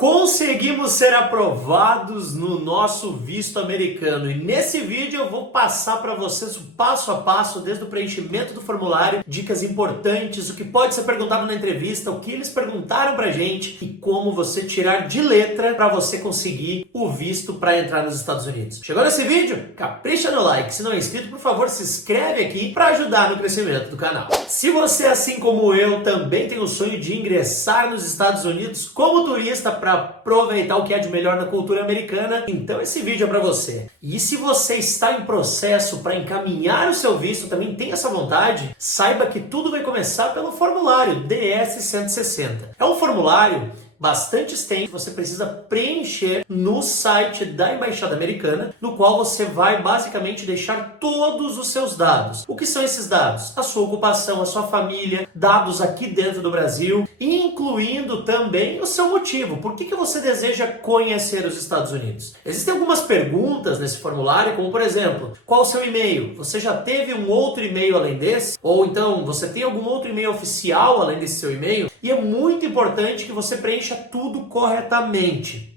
Conseguimos ser aprovados no nosso visto americano e nesse vídeo eu vou passar para vocês o passo a passo desde o preenchimento do formulário, dicas importantes, o que pode ser perguntado na entrevista, o que eles perguntaram pra gente e como você tirar de letra para você conseguir o visto para entrar nos Estados Unidos. Chegou nesse vídeo? Capricha no like, se não é inscrito, por favor se inscreve aqui para ajudar no crescimento do canal. Se você, assim como eu, também tem o sonho de ingressar nos Estados Unidos como turista para aproveitar o que há de melhor na cultura americana, então esse vídeo é para você. E se você está em processo para encaminhar o seu visto, também tem essa vontade, saiba que tudo vai começar pelo formulário DS-160. É um formulário bastante extenso que você precisa preencher no site da Embaixada Americana, no qual você vai basicamente deixar todos os seus dados. O que são esses dados? A sua ocupação, a sua família, dados aqui dentro do Brasil, incluindo também o seu motivo. Por que você deseja conhecer os Estados Unidos? Existem algumas perguntas nesse formulário, como por exemplo, qual o seu e-mail? Você já teve um outro e-mail além desse? Ou então, você tem algum outro e-mail oficial além desse seu e-mail? E é muito importante que você preencha tudo corretamente.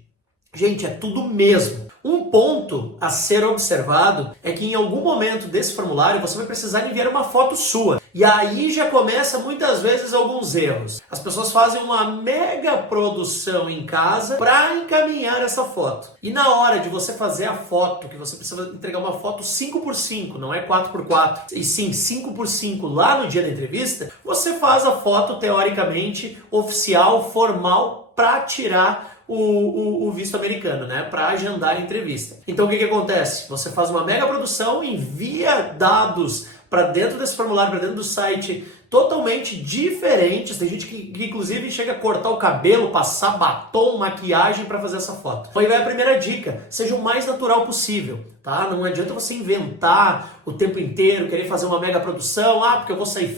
Gente, é tudo mesmo. Um ponto a ser observado é que em algum momento desse formulário você vai precisar enviar uma foto sua. E aí já começa muitas vezes alguns erros. As pessoas fazem uma mega produção em casa para encaminhar essa foto. E na hora de você fazer a foto, que você precisa entregar uma foto 5x5, não é 4x4, e sim 5x5 lá no dia da entrevista, você faz a foto teoricamente oficial, formal, para tirar o visto americano, né? Para agendar a entrevista. Então o que acontece? Você faz uma mega produção, envia dados para dentro desse formulário, para dentro do site, totalmente diferentes. Tem gente que inclusive chega a cortar o cabelo, passar batom, maquiagem para fazer essa foto. Então aí vai a primeira dica: seja o mais natural possível, tá? Não adianta você inventar o tempo inteiro, querer fazer uma mega produção, porque eu vou sair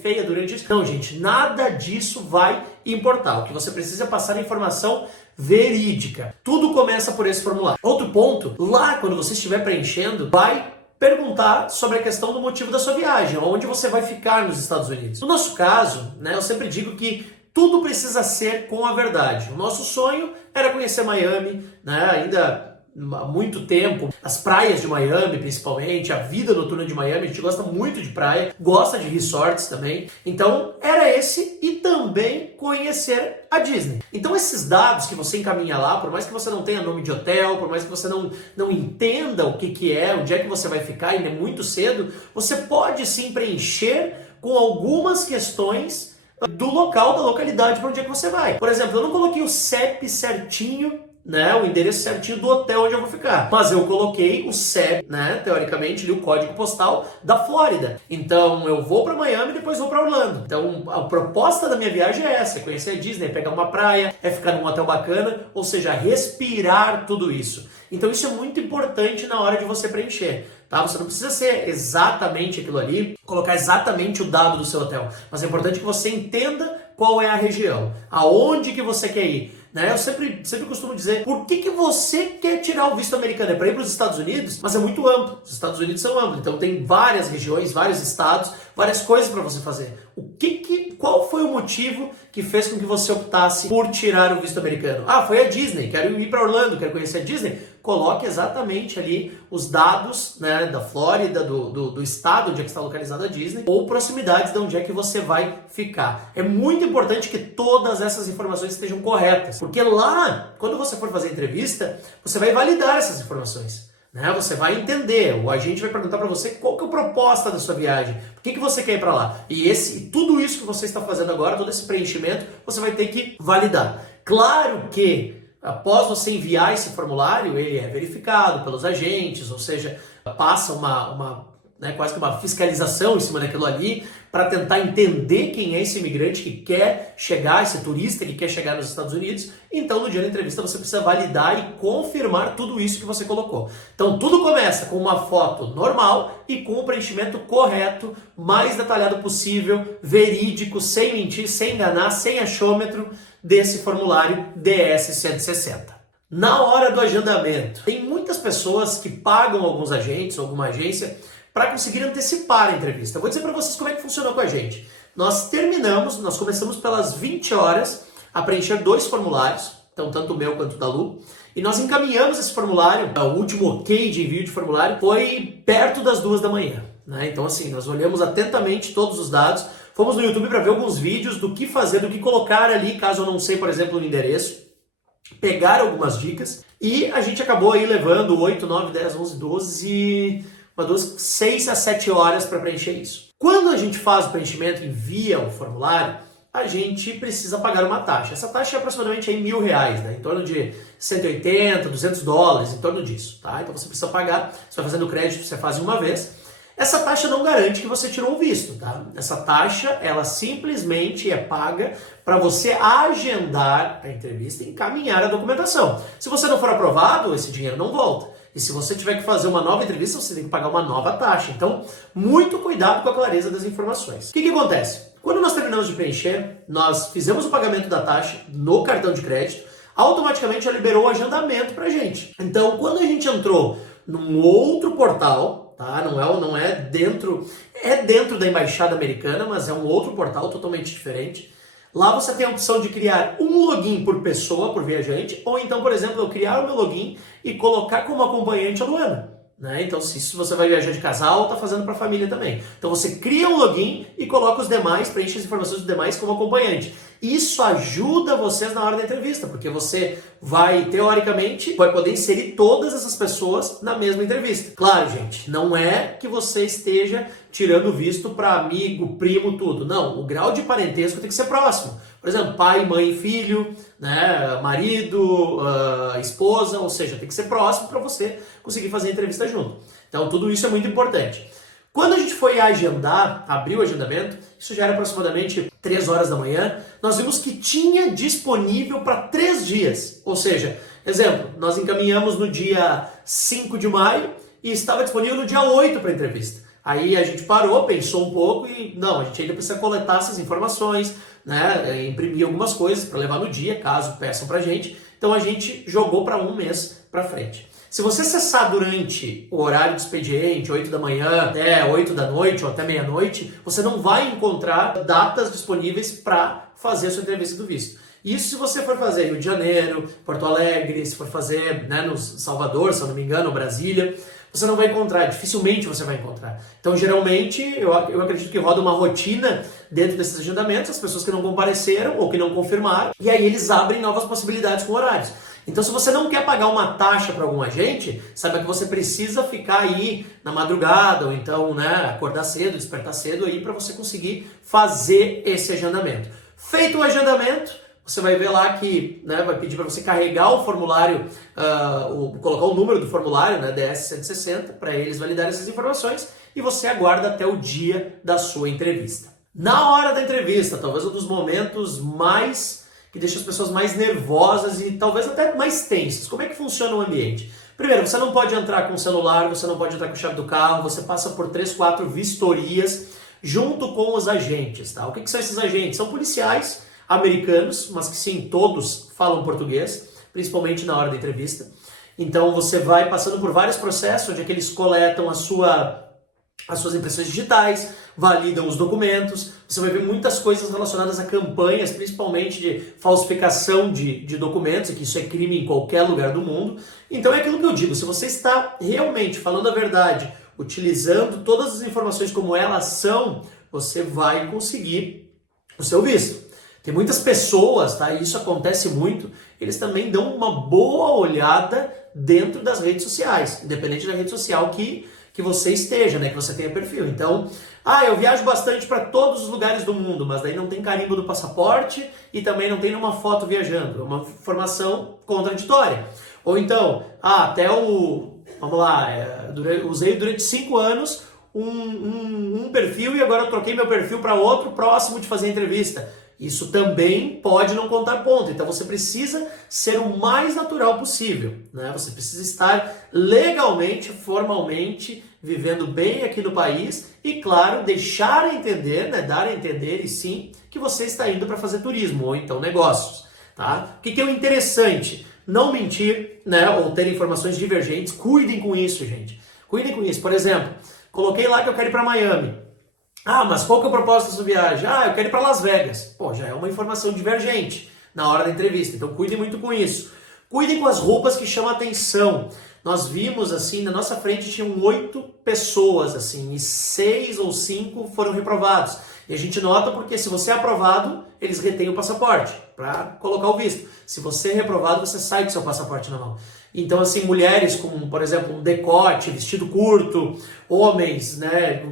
feia durante isso. Não, gente, nada disso vai importar. O que você precisa é passar a informação verídica. Tudo começa por esse formulário. Outro ponto, lá quando você estiver preenchendo, vai perguntar sobre a questão do motivo da sua viagem, onde você vai ficar nos Estados Unidos. No nosso caso, né, eu sempre digo que tudo precisa ser com a verdade. O nosso sonho era conhecer Miami, né, ainda há muito tempo, as praias de Miami principalmente, a vida noturna de Miami, a gente gosta muito de praia, gosta de resorts também, então era esse e também conhecer a Disney. Então esses dados que você encaminha lá, por mais que você não tenha nome de hotel, por mais que você não entenda o que é, onde é que você vai ficar, ainda é muito cedo, você pode sim preencher com algumas questões do local, da localidade para onde é que você vai. Por exemplo, eu não coloquei o CEP certinho, né, o endereço certinho do hotel onde eu vou ficar. Mas eu coloquei o CEP, né, teoricamente, ali, o código postal da Flórida. Então eu vou para Miami e depois vou para Orlando. Então a proposta da minha viagem é essa: é conhecer a Disney, é pegar uma praia, é ficar num hotel bacana, ou seja, respirar tudo isso. Então isso é muito importante na hora de você preencher. Tá? Você não precisa ser exatamente aquilo ali, colocar exatamente o dado do seu hotel. Mas é importante que você entenda qual é a região, aonde que você quer ir. Né? Eu sempre costumo dizer, por que você quer tirar o visto americano? É para ir para os Estados Unidos? Mas é muito amplo. Os Estados Unidos são amplos, então tem várias regiões, vários estados, várias coisas para você fazer. Qual foi o motivo que fez com que você optasse por tirar o visto americano? Foi a Disney, quero ir para Orlando, quero conhecer a Disney. Coloque exatamente ali os dados, né, da Flórida, do estado onde é que está localizada a Disney, ou proximidades de onde é que você vai ficar. É muito importante que todas essas informações estejam corretas, porque lá, quando você for fazer a entrevista, você vai validar essas informações. Né? Você vai entender, o agente vai perguntar para você qual que é a proposta da sua viagem, por que você quer ir para lá. E tudo isso que você está fazendo agora, todo esse preenchimento, você vai ter que validar. Claro que após você enviar esse formulário, ele é verificado pelos agentes, ou seja, passa quase que uma fiscalização em cima daquilo ali, para tentar entender quem é esse imigrante que quer chegar, esse turista que quer chegar nos Estados Unidos. Então, no dia da entrevista, você precisa validar e confirmar tudo isso que você colocou. Então, tudo começa com uma foto normal e com o preenchimento correto, mais detalhado possível, verídico, sem mentir, sem enganar, sem achômetro, desse formulário DS-160. Na hora do agendamento, tem muitas pessoas que pagam alguns agentes, alguma agência, para conseguir antecipar a entrevista. Eu vou dizer para vocês como é que funcionou com a gente. Nós começamos pelas 20 horas a preencher 2 formulários, então tanto o meu quanto o da Lu, e nós encaminhamos esse formulário, o último ok de envio de formulário foi perto das 2 da manhã, né? Então assim, nós olhamos atentamente todos os dados, fomos no YouTube para ver alguns vídeos do que fazer, do que colocar ali, caso eu não sei, por exemplo, o endereço, pegar algumas dicas, e a gente acabou aí levando 8, 9, 10, 11, 12, 6 a 7 horas para preencher isso. Quando a gente faz o preenchimento e envia o formulário, a gente precisa pagar uma taxa. Essa taxa é aproximadamente aí R$1.000, né? Em torno de 180, 200 dólares, em torno disso, tá? Então você precisa pagar, você vai fazendo crédito, você faz uma vez. Essa taxa não garante que você tirou o visto, tá? Essa taxa, ela simplesmente é paga para você agendar a entrevista e encaminhar a documentação. Se você não for aprovado, esse dinheiro não volta. E se você tiver que fazer uma nova entrevista, você tem que pagar uma nova taxa. Então, muito cuidado com a clareza das informações. O que acontece? Quando nós terminamos de preencher, nós fizemos o pagamento da taxa no cartão de crédito, automaticamente já liberou o agendamento pra gente. Então, quando a gente entrou num outro portal, tá? Não é dentro, é dentro da Embaixada Americana, mas é um outro portal totalmente diferente. Lá você tem a opção de criar um login por pessoa, por viajante, ou então, por exemplo, eu criar o meu login e colocar como acompanhante a Luana. Né? Então, se você vai viajar de casal, tá fazendo para a família também. Então, você cria um login e coloca os demais, preenche as informações dos demais como acompanhante. Isso ajuda vocês na hora da entrevista, porque você vai, teoricamente, vai poder inserir todas essas pessoas na mesma entrevista. Claro, gente, não é que você esteja tirando visto para amigo, primo, tudo. Não, o grau de parentesco tem que ser próximo. Por exemplo, pai, mãe, filho, né, marido, esposa, ou seja, tem que ser próximo para você conseguir fazer a entrevista junto. Então, tudo isso é muito importante. Quando a gente foi agendar, abrir o agendamento, isso já era aproximadamente 3 horas da manhã, nós vimos que tinha disponível para 3 dias. Ou seja, exemplo, nós encaminhamos no dia 5 de maio e estava disponível no dia 8 para a entrevista. Aí a gente parou, pensou um pouco e não, a gente ainda precisa coletar essas informações, né, imprimir algumas coisas para levar no dia, caso peçam para a gente. Então a gente jogou para 1 mês para frente. Se você acessar durante o horário de expediente, 8 da manhã até 8 da noite ou até meia-noite, você não vai encontrar datas disponíveis para fazer a sua entrevista do visto. Isso se você for fazer Rio de Janeiro, Porto Alegre, se for fazer, né, no Salvador, se eu não me engano, Brasília, você não vai encontrar, dificilmente você vai encontrar. Então, geralmente, eu acredito que roda uma rotina dentro desses agendamentos, as pessoas que não compareceram ou que não confirmaram, e aí eles abrem novas possibilidades com horários. Então, se você não quer pagar uma taxa para algum agente, saiba que você precisa ficar aí na madrugada, ou então, né, acordar cedo, despertar cedo aí para você conseguir fazer esse agendamento. Feito o agendamento, você vai ver lá que, né, vai pedir para você carregar o formulário, colocar o número do formulário, né, DS-160, para eles validarem essas informações, e você aguarda até o dia da sua entrevista. Na hora da entrevista, talvez um dos momentos que deixa as pessoas mais nervosas e talvez até mais tensas. Como é que funciona o ambiente? Primeiro, você não pode entrar com o celular, você não pode entrar com a chave do carro, você passa por 3, 4 vistorias junto com os agentes, tá? O que são esses agentes? São policiais americanos, mas que sim, todos falam português, principalmente na hora da entrevista. Então você vai passando por vários processos, onde é que eles coletam as suas impressões digitais, validam os documentos, você vai ver muitas coisas relacionadas a campanhas, principalmente de falsificação de documentos, e que isso é crime em qualquer lugar do mundo. Então é aquilo que eu digo, se você está realmente falando a verdade, utilizando todas as informações como elas são, você vai conseguir o seu visto. Tem muitas pessoas, tá? E isso acontece muito, eles também dão uma boa olhada dentro das redes sociais, independente da rede social que você esteja, né? Que você tenha perfil. Então, eu viajo bastante para todos os lugares do mundo, mas daí não tem carimbo do passaporte e também não tem nenhuma foto viajando. É uma informação contraditória. Ou então, vamos lá, usei durante 5 anos um perfil e agora eu troquei meu perfil para outro próximo de fazer a entrevista. Isso também pode não contar ponto. Então você precisa ser o mais natural possível, né? Você precisa estar legalmente, formalmente, vivendo bem aqui no país e, claro, deixar a entender, né? Dar a entender, e sim, que você está indo para fazer turismo ou então negócios, tá? O que é o interessante? Não mentir, né? Ou ter informações divergentes. Cuidem com isso, gente. Cuidem com isso. Por exemplo, coloquei lá que eu quero ir para Miami. Mas qual que é o propósito dessa viagem? Eu quero ir para Las Vegas. Pô, já é uma informação divergente, na hora da entrevista. Então cuidem muito com isso. Cuidem com as roupas que chamam a atenção. Nós vimos, assim, na nossa frente tinham 8 pessoas, assim, e 6 ou 5 foram reprovados. E a gente nota porque se você é aprovado, eles retêm o passaporte para colocar o visto. Se você é reprovado, você sai com seu passaporte na mão. Então, assim, mulheres com, por exemplo, um decote, vestido curto, homens, né,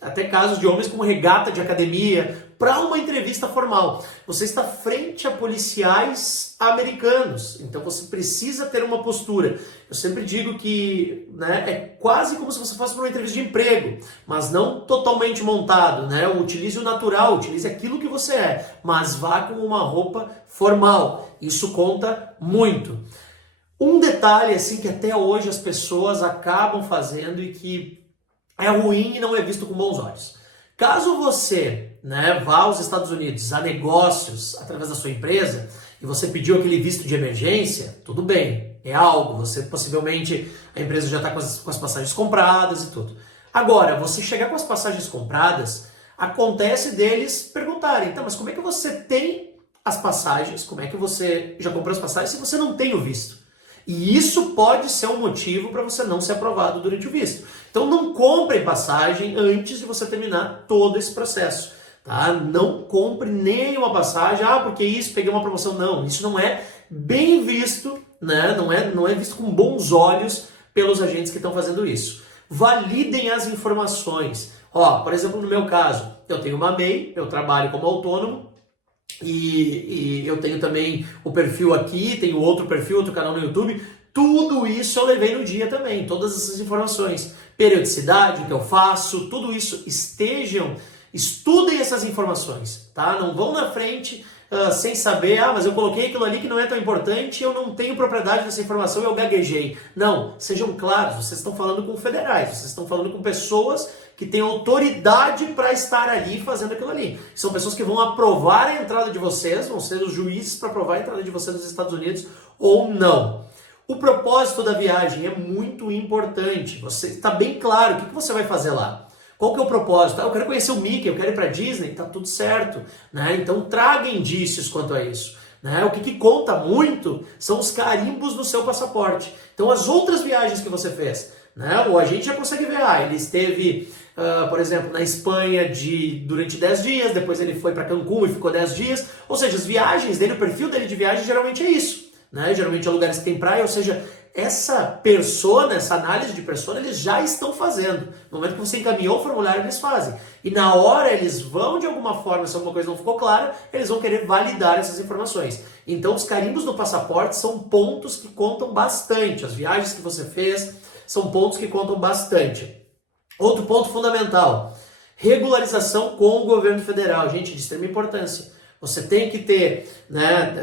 até casos de homens com regata de academia, para uma entrevista formal. Você está frente a policiais americanos, então você precisa ter uma postura. Eu sempre digo que, né, é quase como se você fosse para uma entrevista de emprego, mas não totalmente montado, né? Utilize o natural, utilize aquilo que você é, mas vá com uma roupa formal. Isso conta muito. Um detalhe assim que até hoje as pessoas acabam fazendo e que é ruim e não é visto com bons olhos. Caso você, né, vá aos Estados Unidos a negócios através da sua empresa e você pediu aquele visto de emergência, tudo bem, é algo, você possivelmente, a empresa já está com as passagens compradas e tudo. Agora, você chegar com as passagens compradas, acontece deles perguntarem, então, mas como é que você tem as passagens, como é que você já comprou as passagens se você não tem o visto? E isso pode ser um motivo para você não ser aprovado durante o visto. Então não compre passagem antes de você terminar todo esse processo. Tá? Não compre nenhuma passagem, porque isso, peguei uma promoção. Não, isso não é bem visto, né? Não é visto com bons olhos pelos agentes que estão fazendo isso. Validem as informações. Por exemplo, no meu caso, eu tenho uma MEI, eu trabalho como autônomo, e eu tenho também o perfil aqui, tenho outro perfil, outro canal no YouTube. Tudo isso eu levei no dia também, todas essas informações, periodicidade, o que eu faço, tudo isso, estudem essas informações, tá? Não vão na frente sem saber, mas eu coloquei aquilo ali que não é tão importante, eu não tenho propriedade dessa informação, eu gaguejei. Não, sejam claros, vocês estão falando com federais, vocês estão falando com pessoas que têm autoridade para estar ali fazendo aquilo ali. São pessoas que vão aprovar a entrada de vocês, vão ser os juízes para aprovar a entrada de vocês nos Estados Unidos ou não. O propósito da viagem é muito importante. Você está bem claro o que você vai fazer lá. Qual que é o propósito? Eu quero conhecer o Mickey, eu quero ir para Disney, tá tudo certo, né? Então traga indícios quanto a isso. Né? O que conta muito são os carimbos no seu passaporte. Então as outras viagens que você fez, né? O agente já consegue ver, ele esteve, por exemplo, na Espanha durante 10 dias, depois ele foi para Cancún e ficou 10 dias. Ou seja, as viagens dele, o perfil dele de viagem geralmente é isso. Né? Geralmente é lugares que tem praia, ou seja, essa persona, essa análise de persona, eles já estão fazendo. No momento que você encaminhou o formulário, eles fazem. E na hora eles vão, de alguma forma, se alguma coisa não ficou clara, eles vão querer validar essas informações. Então os carimbos do passaporte são pontos que contam bastante. As viagens que você fez são pontos que contam bastante. Outro ponto fundamental, regularização com o governo federal. Gente, de extrema importância. Você tem que ter, né,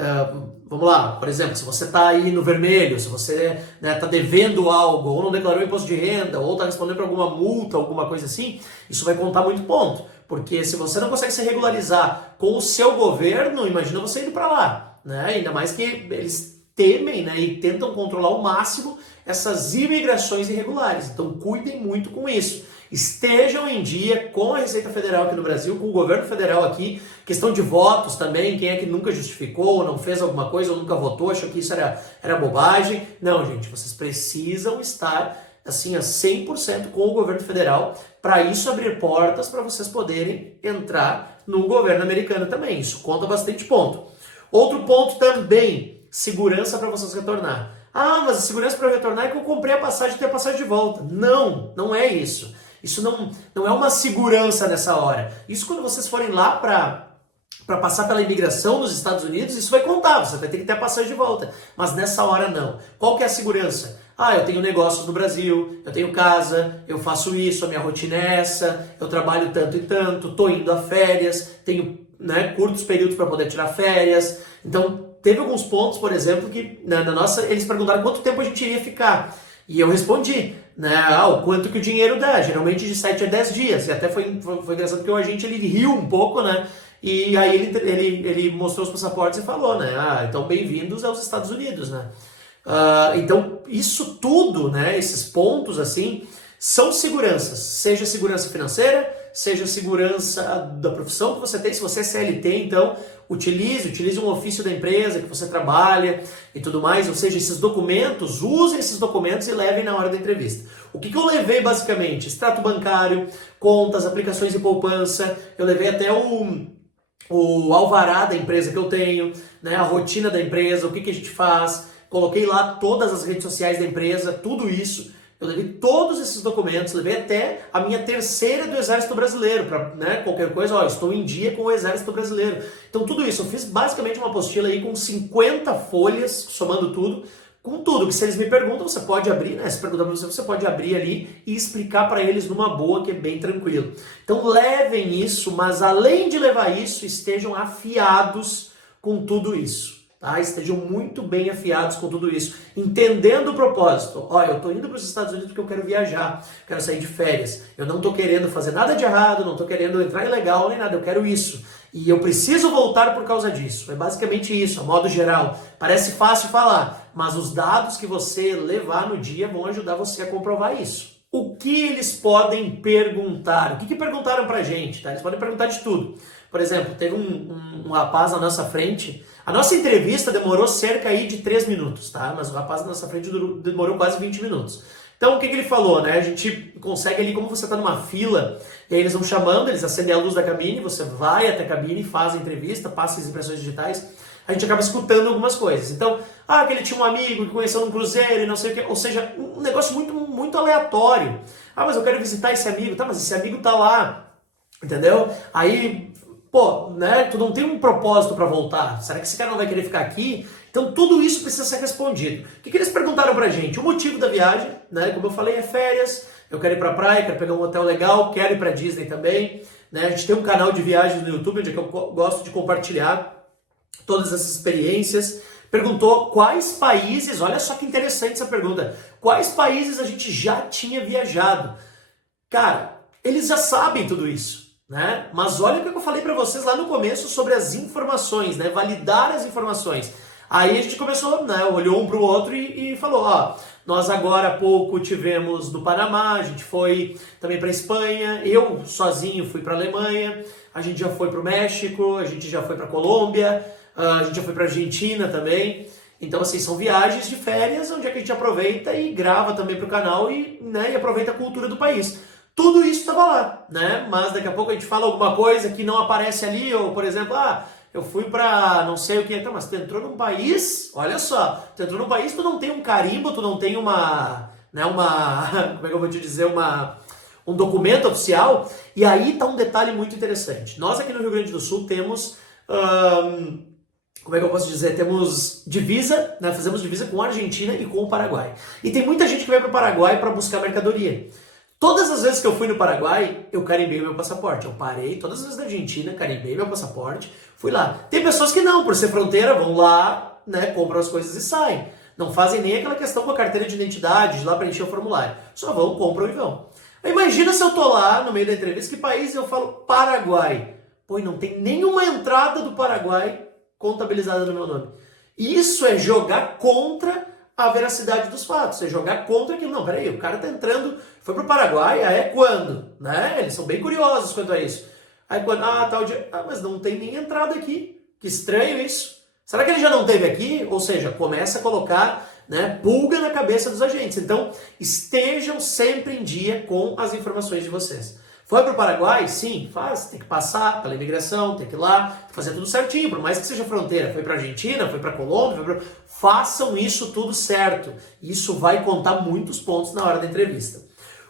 vamos lá, por exemplo, se você está aí no vermelho, se você está devendo algo, ou não declarou imposto de renda, ou está respondendo para alguma multa, alguma coisa assim, isso vai contar muito ponto. Porque se você não consegue se regularizar com o seu governo, imagina você indo para lá. Né? Ainda mais que eles temem, né, e tentam controlar ao máximo essas imigrações irregulares. Então cuidem muito com isso. Estejam em dia com a Receita Federal aqui no Brasil, com o governo federal aqui, questão de votos também, quem é que nunca justificou, não fez alguma coisa, ou nunca votou, achou que isso era bobagem. Não, gente, vocês precisam estar assim a 100% com o governo federal, para isso abrir portas para vocês poderem entrar no governo americano também. Isso conta bastante ponto. Outro ponto também, segurança para vocês retornar. Mas a segurança para eu retornar é que eu comprei a passagem e tenho a passagem de volta. Não, não é isso. Isso não é uma segurança nessa hora. Isso quando vocês forem lá para passar pela imigração nos Estados Unidos, isso vai contar, você vai ter que ter a passagem de volta. Mas nessa hora não. Qual que é a segurança? Eu tenho negócios no Brasil, eu tenho casa, eu faço isso, a minha rotina é essa, eu trabalho tanto e tanto, estou indo a férias, tenho, né, curtos períodos para poder tirar férias. Então, teve alguns pontos, por exemplo, que na nossa, eles perguntaram quanto tempo a gente iria ficar. E eu respondi, né, o quanto que o dinheiro dá, geralmente de 7 a 10 dias. E até foi engraçado porque o agente ele riu um pouco, né? E aí ele mostrou os passaportes e falou, né? Então bem-vindos aos Estados Unidos, né? Então isso tudo, né? Esses pontos assim, são seguranças. Seja segurança financeira, seja segurança da profissão que você tem. Se você é CLT, então utilize um ofício da empresa que você trabalha e tudo mais, ou seja, esses documentos, usem esses documentos e levem na hora da entrevista. O que eu levei basicamente? Extrato bancário, contas, aplicações de poupança, eu levei até o alvará da empresa que eu tenho, né, a rotina da empresa, o que a gente faz, coloquei lá todas as redes sociais da empresa, tudo isso. Eu levei todos esses documentos, levei até a minha terceira do Exército Brasileiro, para, né, qualquer coisa, ó, estou em dia com o Exército Brasileiro. Então tudo isso, eu fiz basicamente uma apostila aí com 50 folhas, somando tudo, com tudo, que se eles me perguntam, você pode abrir, né, se perguntar para você pode abrir ali e explicar para eles numa boa, que é bem tranquilo. Então levem isso, mas além de levar isso, estejam afiados com tudo isso. Tá? Estejam muito bem afiados com tudo isso, entendendo o propósito. Olha, eu estou indo para os Estados Unidos porque eu quero viajar, quero sair de férias. Eu não estou querendo fazer nada de errado, não estou querendo entrar ilegal nem nada, eu quero isso. E eu preciso voltar por causa disso. É basicamente isso, a modo geral. Parece fácil falar, mas os dados que você levar no dia vão ajudar você a comprovar isso. O que eles podem perguntar? O que perguntaram pra gente? Tá? Eles podem perguntar de tudo. Por exemplo, teve um rapaz na nossa frente. A nossa entrevista demorou cerca aí de 3 minutos, tá? Mas o rapaz na nossa frente demorou quase 20 minutos. Então, o que ele falou, né? A gente consegue ali, como você está numa fila, e aí eles vão chamando, eles acendem a luz da cabine, você vai até a cabine, faz a entrevista, passa as impressões digitais, a gente acaba escutando algumas coisas. Então, que ele tinha um amigo que conheceu num cruzeiro e não sei o quê, ou seja, um negócio muito, muito aleatório. Mas eu quero visitar esse amigo, tá? Mas esse amigo tá lá, entendeu? Aí, pô, né? Tu não tem um propósito para voltar. Será que esse cara não vai querer ficar aqui? Então tudo isso precisa ser respondido. O que eles perguntaram pra gente? O motivo da viagem, né? Como eu falei, é férias, eu quero ir pra praia, quero pegar um hotel legal, quero ir pra Disney também, né? A gente tem um canal de viagens no YouTube onde eu gosto de compartilhar todas essas experiências. Perguntou quais países, olha só que interessante essa pergunta, quais países a gente já tinha viajado. Cara, eles já sabem tudo isso, né? Mas olha o que eu falei pra vocês lá no começo sobre as informações, né? Validar as informações. Aí a gente começou, né, olhou um para o outro e falou, nós agora há pouco tivemos no Panamá, a gente foi também para Espanha, eu sozinho fui para Alemanha, a gente já foi para o México, a gente já foi para Colômbia, a gente já foi para Argentina também. Então, assim, são viagens de férias onde é que a gente aproveita e grava também para o canal e aproveita a cultura do país. Tudo isso estava lá, né? Mas daqui a pouco a gente fala alguma coisa que não aparece ali, ou por exemplo, eu fui pra não sei o que, então, mas tu entrou num país, olha só, tu entrou num país, tu não tem um carimbo, tu não tem como é que eu vou te dizer, um documento oficial, e aí tá um detalhe muito interessante. Nós aqui no Rio Grande do Sul temos, como é que eu posso dizer, temos divisa, né, fazemos divisa com a Argentina e com o Paraguai. E tem muita gente que vai pro Paraguai para buscar mercadoria. Todas as vezes que eu fui no Paraguai, eu carimbei meu passaporte. Eu parei, todas as vezes na Argentina, carimbei meu passaporte, fui lá. Tem pessoas que não, por ser fronteira, vão lá, né, compram as coisas e saem. Não fazem nem aquela questão com a carteira de identidade, de lá preencher o formulário. Só vão, compram e vão. Imagina se eu tô lá, no meio da entrevista, que país eu falo Paraguai. Pô, e não tem nenhuma entrada do Paraguai contabilizada no meu nome. Isso é jogar contra a veracidade dos fatos, é jogar contra aquilo. Não, peraí, o cara tá entrando, foi pro Paraguai, é quando? Né? Eles são bem curiosos quanto a isso. Aí quando, tal dia, mas não tem nem entrada aqui. Que estranho isso. Será que ele já não teve aqui? Ou seja, começa a colocar, né, pulga na cabeça dos agentes. Então, estejam sempre em dia com as informações de vocês. Foi para o Paraguai? Sim, tem que passar pela imigração, tem que ir lá, fazer tudo certinho, por mais que seja fronteira. Foi para a Argentina, foi para a Colômbia, façam isso tudo certo. Isso vai contar muitos pontos na hora da entrevista.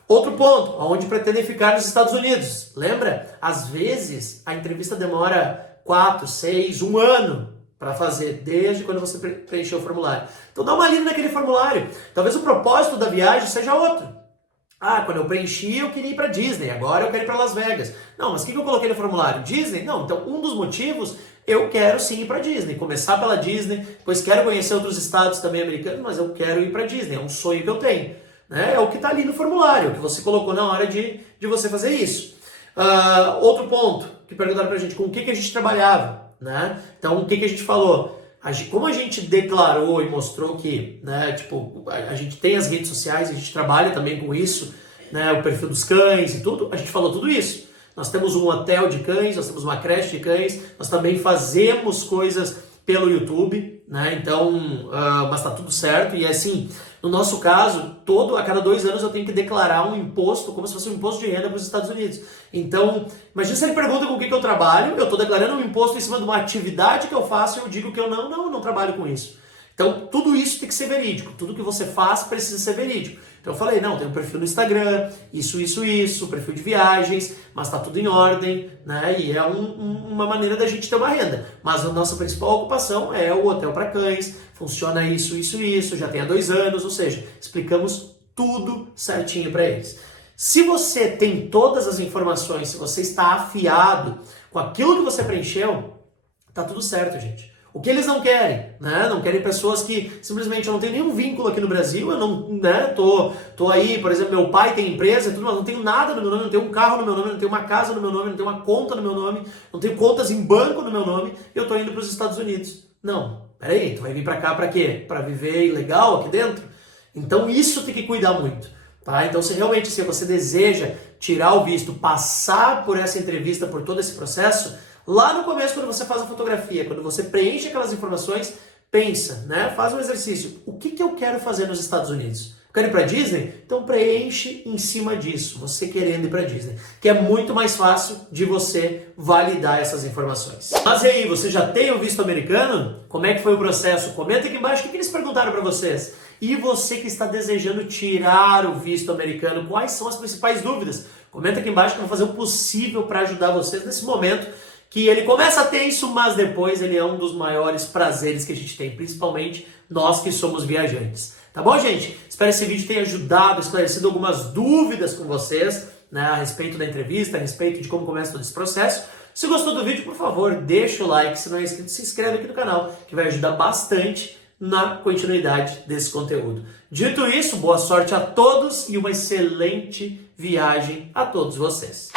Outro ponto, onde pretendem ficar nos Estados Unidos. Lembra? Às vezes, a entrevista demora 4, 6, 1 ano para fazer, desde quando você preencheu o formulário. Então dá uma lida naquele formulário. Talvez o propósito da viagem seja outro. Quando eu preenchi, eu queria ir para Disney, agora eu quero ir para Las Vegas. Não, mas o que eu coloquei no formulário? Disney? Não, então um dos motivos, eu quero sim ir para Disney. Começar pela Disney, depois quero conhecer outros estados também americanos, mas eu quero ir para Disney, é um sonho que eu tenho. Né? É o que está ali no formulário, que você colocou na hora de você fazer isso. Outro ponto que perguntaram para a gente, com o que a gente trabalhava? Né? Então, o que a gente falou? Como a gente declarou e mostrou que, né, tipo, a gente tem as redes sociais, a gente trabalha também com isso, né, o perfil dos cães e tudo, a gente falou tudo isso. nós temos um hotel de cães, nós temos uma creche de cães, nós também fazemos coisas pelo YouTube, né? Então, mas tá tudo certo. E assim, no nosso caso, a cada 2 anos eu tenho que declarar um imposto, como se fosse um imposto de renda para os Estados Unidos. Então, imagina se ele pergunta com o que eu trabalho, eu estou declarando um imposto em cima de uma atividade que eu faço e eu digo que eu não trabalho com isso. Então, tudo isso tem que ser verídico. Tudo que você faz precisa ser verídico. Então, eu falei, não, tem um perfil no Instagram, isso, perfil de viagens, mas tá tudo em ordem, né? E é uma maneira da gente ter uma renda. Mas a nossa principal ocupação é o hotel para cães, funciona isso, já tem há 2 anos, ou seja, explicamos tudo certinho para eles. Se você tem todas as informações, se você está afiado com aquilo que você preencheu, tá tudo certo, gente. O que eles não querem, né? Não querem pessoas que simplesmente eu não tenho nenhum vínculo aqui no Brasil, eu não, né? Tô aí, por exemplo, meu pai tem empresa e tudo, mas não tenho nada no meu nome, não tenho um carro no meu nome, não tenho uma casa no meu nome, não tenho uma conta no meu nome, não tenho contas em banco no meu nome, eu tô indo para os Estados Unidos. Não, peraí, tu vai vir para cá para quê? Para viver ilegal aqui dentro? Então isso tem que cuidar muito, tá? Então se realmente você deseja tirar o visto, passar por essa entrevista, por todo esse processo, lá no começo, quando você faz a fotografia, quando você preenche aquelas informações, pensa, né? Faz um exercício. O que eu quero fazer nos Estados Unidos? Eu quero ir para Disney? Então preenche em cima disso, você querendo ir para Disney, que é muito mais fácil de você validar essas informações. Mas e aí, você já tem o visto americano? Como é que foi o processo? Comenta aqui embaixo o que eles perguntaram para vocês. E você que está desejando tirar o visto americano, quais são as principais dúvidas? Comenta aqui embaixo que eu vou fazer o possível para ajudar vocês nesse momento, que ele começa tenso, mas depois ele é um dos maiores prazeres que a gente tem, principalmente nós que somos viajantes. Tá bom, gente? Espero que esse vídeo tenha ajudado, esclarecido algumas dúvidas com vocês, né, a respeito da entrevista, a respeito de como começa todo esse processo. Se gostou do vídeo, por favor, deixa o like, se não é inscrito, se inscreve aqui no canal, que vai ajudar bastante na continuidade desse conteúdo. Dito isso, boa sorte a todos e uma excelente viagem a todos vocês.